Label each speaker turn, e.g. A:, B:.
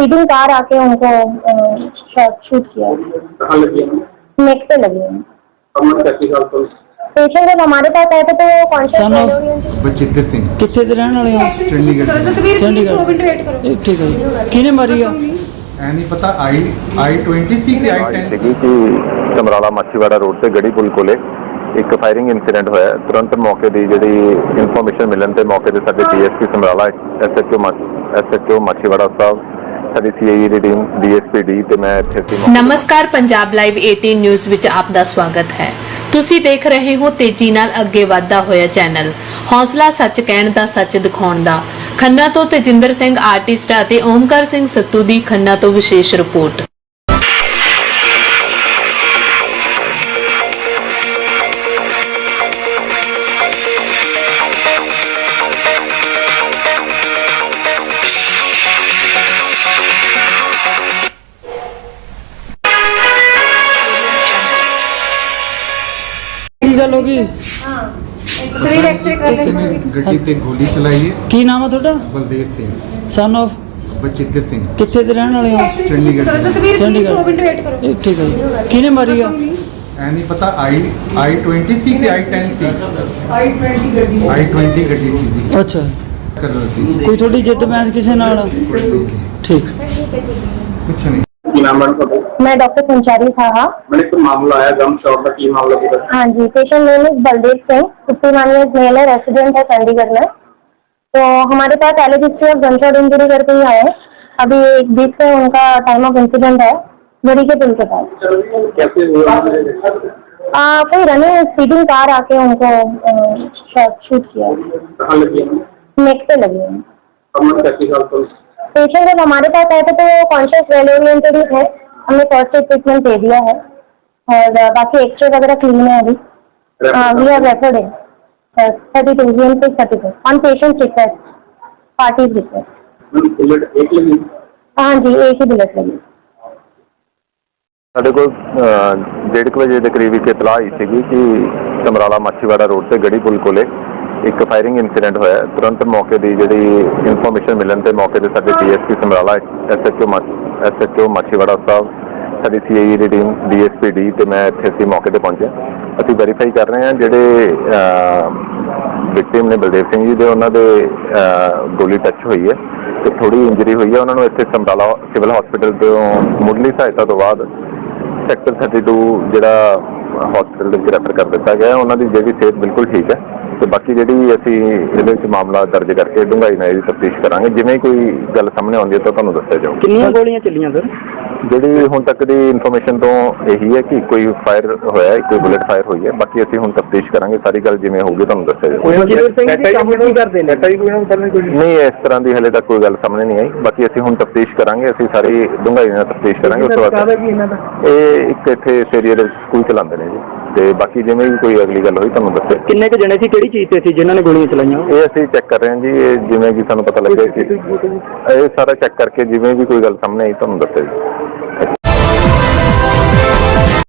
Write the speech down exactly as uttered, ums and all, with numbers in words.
A: Speeding car आके उनको shot shoot किया।
B: कहाँ लगी है?
A: नेक पे लगी है। पेशेंट जब हमारे पास आए थे तो कॉन्शियस
C: बचित्र सिंह
D: कितने दे रहने वाले हो?
C: चंडीगढ़
D: चंडीगढ़ एक ठीक है किने मारी आ
C: ਐ ਨਹੀਂ ਪਤਾ ਆਈ ਆਈ ट्वेंटी ਸੀ ਕਿ ਆਈ टेन
E: ਸੀਗੀ ਕਿ ਸਮਰਾਲਾ ਮਾਛੀਵਾੜਾ ਰੋਡ ਤੇ ਗੜੀ ਪੁਲ ਕੋਲੇ ਇੱਕ ਫਾਇਰਿੰਗ ਇਨਸੀਡੈਂਟ ਹੋਇਆ। ਤੁਰੰਤ ਮੌਕੇ ਦੀ ਜਿਹੜੀ ਇਨਫੋਰਮੇਸ਼ਨ ਮਿਲਣ ਤੇ ਮੌਕੇ ਤੇ ਸਾਡੇ DSP Samrala SHO SHO Machhiwara ਸਾਹਿਬ ਸਾਡੀ ਸੀਆਈਏ ਦੀ ਟੀਮ ਡੀਐਸਪੀ ਡੀ ਤੇ ਮੈਂ ਇੱਥੇ ਸੀ।
F: ਨਮਸਕਾਰ, ਪੰਜਾਬ ਲਾਈਵ ਅਠਾਰਾਂ ਨਿਊਜ਼ ਵਿੱਚ ਆਪ ਦਾ ਸਵਾਗਤ ਹੈ। ਤੁਸੀਂ ਦੇਖ ਰਹੇ ਹੋ ਤੇਜ਼ੀ ਨਾਲ ਅੱਗੇ ਵਧਦਾ ਹੋਇਆ ਚੈਨਲ, ਹੌਸਲਾ ਸੱਚ ਕਹਿਣ ਦਾ, ਸੱਚ ਦਿਖਾਉਣ ਦਾ। ਖੰਨਾ ਤੋਂ ਤੇਜਿੰਦਰ ਸਿੰਘ ਆਰਟਿਸਟ ਅਤੇ ਓਮਕਾਰ ਸਿੰਘ ਸੱਤੂ ਦੀ ਖੰਨਾ ਤੋਂ ਵਿਸ਼ੇਸ਼ ਰਿਪੋਰਟ।
D: ਕੀ ਗੱਲ ਹੋ ਗਈ?
C: इसने ਗੱਡੀ ਤੇ ਗੋਲੀ ਚਲਾਈ ਹੈ।
D: ਕੀ ਨਾਮ ਆ ਤੁਹਾਡਾ?
C: ਬਲਦੇਵ ਸਿੰਘ
D: ਸਨ ਆਫ
C: ਬਚਿੱਤਰ ਸਿੰਘ
D: ਕਿੱਥੇ ਦੇ ਰਹਿਣ ਵਾਲੇ ਹੋ?
C: ਚੰਡੀਗੜ੍ਹ
D: ਚੰਡੀਗੜ੍ਹ ਇੱਕ ਠੀਕ ਹੈ ਕਿਨੇ ਮਾਰੀ ਆ?
C: ਐ ਨਹੀਂ ਪਤਾ ਆਈ ਆਈ ट्वेंटी ਸੀ ਕਿ ਆਈ टेन ਸੀ ਆਈ ट्वेंटी ਗੱਡੀ ਆਈ ट्वेंटी ਗੱਡੀ ਸੀ ਜੀ।
D: ਅੱਛਾ
C: ਕਲਰ ਸੀ
D: ਕੋਈ ਤੁਹਾਡੀ ਜਿੱਦ ਬਹਿਸ ਕਿਸੇ ਨਾਲ? ਠੀਕ
C: ਕੁਛ नहीं।
B: ਕੀ ਨਾਮ ਹੈ ਤੁਹਾਡਾ?
A: मैं डॉक्टर संचारी साहा।
B: मैंने एक मामला आया गम शॉट का, की मामला पूरा?
A: हाँ जी, patient name is Baldev Singh, fifty one years male है, रेसिडेंट है चंडीगढ़ में। तो हमारे पास alleged history of gunshot injury करके ही आए हैं। अभी एक वीक से उनका टाइम ऑफ इंसिडेंट है गड़ी के पुल के पास।
B: कैसे हुआ?
A: आ, कोई रनिंग स्पीडिंग कार आके उनको शॉट शूट किया।
B: कहाँ लगी है?
A: नेक पे लगी है।
B: कमर कैसी हाल तो?
A: पेशेंट जब हमारे पास आए थे तो कॉन्शियस वेल ओरिएंटेड ही थे। हमने फर्स्ट एड ट्रीटमेंट दे दिया है और बाकी एक्सरे वगैरह क्लीन है अभी। We have referred in thirty two G M thirty two on patient request, party request.
B: Bullet एक लगी?
A: हाँ जी, एक ही बुलेट लगी।
E: ਸਾਡੇ ਕੋਲ डेढ़ ਵਜੇ ਦੇ ਕਰੀਬ ਇੱਕ ਇਤਲਾਹ ਆਈ ਸੀਗੀ ਕਿ ਸਮਰਾਲਾ ਮਾਛੀਵਾੜਾ ਰੋਡ ਤੇ ਗੜੀ ਪੁਲ ਕੋਲੇ ਇੱਕ ਫਾਇਰਿੰਗ ਇਨਸੀਡੈਂਟ ਹੋਇਆ। ਤੁਰੰਤ ਮੌਕੇ ਦੀ ਜਿਹੜੀ ਇਨਫੋਰਮੇਸ਼ਨ ਮਿਲਣ ਤੇ ਮੌਕੇ ਤੇ ਸਾਡੇ DSP Samrala SHO SHO Machhiwara ਸਾਹਿਬ ਸਾਡੀ ਸੀਆਈਏ ਦੀ ਟੀਮ ਡੀਐਸਪੀ ਡੀ ਤੇ ਮੈਂ ਇੱਥੇ ਅਸੀਂ ਮੌਕੇ ਤੇ ਪਹੁੰਚੇ। ਅਸੀਂ ਵੈਰੀਫਾਈ ਕਰ ਰਹੇ ਹਾਂ ਜਿਹੜੇ ਵਿਕਟਿਮ ਨੇ ਬਲਦੇਵ ਸਿੰਘ ਜੀ ਦੇ, ਉਹਨਾਂ ਦੇ ਗੋਲੀ ਟੱਚ ਹੋਈ ਹੈ ਤੇ ਥੋੜੀ ਇੰਜਰੀ ਹੋਈ ਹੈ। ਉਹਨਾਂ ਨੂੰ ਇੱਥੇ ਸਮਰਾਲਾ ਸਿਵਲ ਹਸਪੀਟਲ ਤੋਂ ਮੁੱਢਲੀ ਸਹਾਇਤਾ ਤੋਂ ਬਾਅਦ ਸੈਕਟਰ ਥਰਟੀ ਟੂ ਜਿਹੜਾ ਹਸਪੀਟਲ ਦੇ ਵਿੱਚ ਰੈਫਰ ਕਰ ਦਿੱਤਾ ਗਿਆ। ਉਹਨਾਂ ਦੀ ਜਿਹੜੀ ਸਿਹਤ ਬਿਲਕੁਲ ਠੀਕ ਹੈ ਤੇ ਬਾਕੀ ਜਿਹੜੀ ਅਸੀਂ ਇਹਦੇ ਵਿੱਚ ਮਾਮਲਾ ਦਰਜ ਕਰਕੇ ਡੂੰਘਾਈ ਨਾਲ ਇਹਦੀ ਤਫਤੀਸ਼ ਕਰਾਂਗੇ। ਜਿਵੇਂ ਕੋਈ ਗੱਲ ਸਾਹਮਣੇ ਆਉਂਦੀ ਹੈ ਤਾਂ ਤੁਹਾਨੂੰ ਦੱਸਿਆ ਜਾਊਗਾ।
D: ਕਿੰਨੀਆਂ ਗੋਲੀਆਂ ਚੱਲੀਆਂ ਸਰ?
E: ਜਿਹੜੀ ਹੁਣ ਤੱਕ ਦੀ ਇਨਫੋਰਮੇਸ਼ਨ ਤੋਂ ਇਹੀ ਹੈ ਕਿ ਕੋਈ ਫਾਇਰ ਹੋਇਆ ਹੈ, ਕੋਈ ਬੁਲੇਟ ਫਾਇਰ ਹੋਈ ਹੈ। ਬਾਕੀ ਅਸੀਂ ਹੁਣ ਤਫਤੀਸ਼ ਕਰਾਂਗੇ, ਸਾਰੀ ਗੱਲ ਜਿਵੇਂ ਹੋਊਗੀ ਤੁਹਾਨੂੰ ਦੱਸਿਆ ਜਾਊਗਾ। ਨਹੀਂ, ਇਸ ਤਰ੍ਹਾਂ ਦੀ ਹਲੇ ਤੱਕ ਕੋਈ ਗੱਲ ਸਾਹਮਣੇ ਨਹੀਂ ਆਈ। ਬਾਕੀ ਅਸੀਂ ਹੁਣ ਤਫਤੀਸ਼ ਕਰਾਂਗੇ, ਅਸੀਂ ਸਾਰੀ ਡੂੰਘਾਈ ਨਾਲ ਤਫਤੀਸ਼ ਕਰਾਂਗੇ। ਉਸ ਤੋਂ ਬਾਅਦ ਇਹ ਇੱਕ ਇੱਥੇ ਇਸ ਏਰੀਏ ਦੇ ਸਕੂਲ ਚਲਾਉਂਦੇ ਨੇ ਜੀ ਤੇ ਬਾਕੀ ਜਿਵੇਂ ਵੀ ਕੋਈ ਅਗਲੀ ਗੱਲ ਹੋਈ ਤੁਹਾਨੂੰ ਦੱਸਿਆ।
D: ਕਿੰਨੇ ਕੁ ਜਣੇ ਸੀ, ਕਿਹੜੀ ਚੀਜ਼ ਤੇ ਸੀ ਜਿਨ੍ਹਾਂ ਨੇ ਗੋਲੀਆਂ ਚਲਾਈਆਂ?
E: ਇਹ ਅਸੀਂ ਚੈੱਕ ਕਰ ਰਹੇ ਹਾਂ ਜੀ। ਇਹ ਜਿਵੇਂ ਕਿ ਸਾਨੂੰ ਪਤਾ ਲੱਗਿਆ ਕਿ ਇਹ ਸਾਰਾ ਚੈੱਕ ਕਰਕੇ ਜਿਵੇਂ ਵੀ ਕੋਈ ਗੱਲ ਸਾਹਮਣੇ ਆਈ ਤੁਹਾਨੂੰ ਦੱਸਿਆ ਜੀ।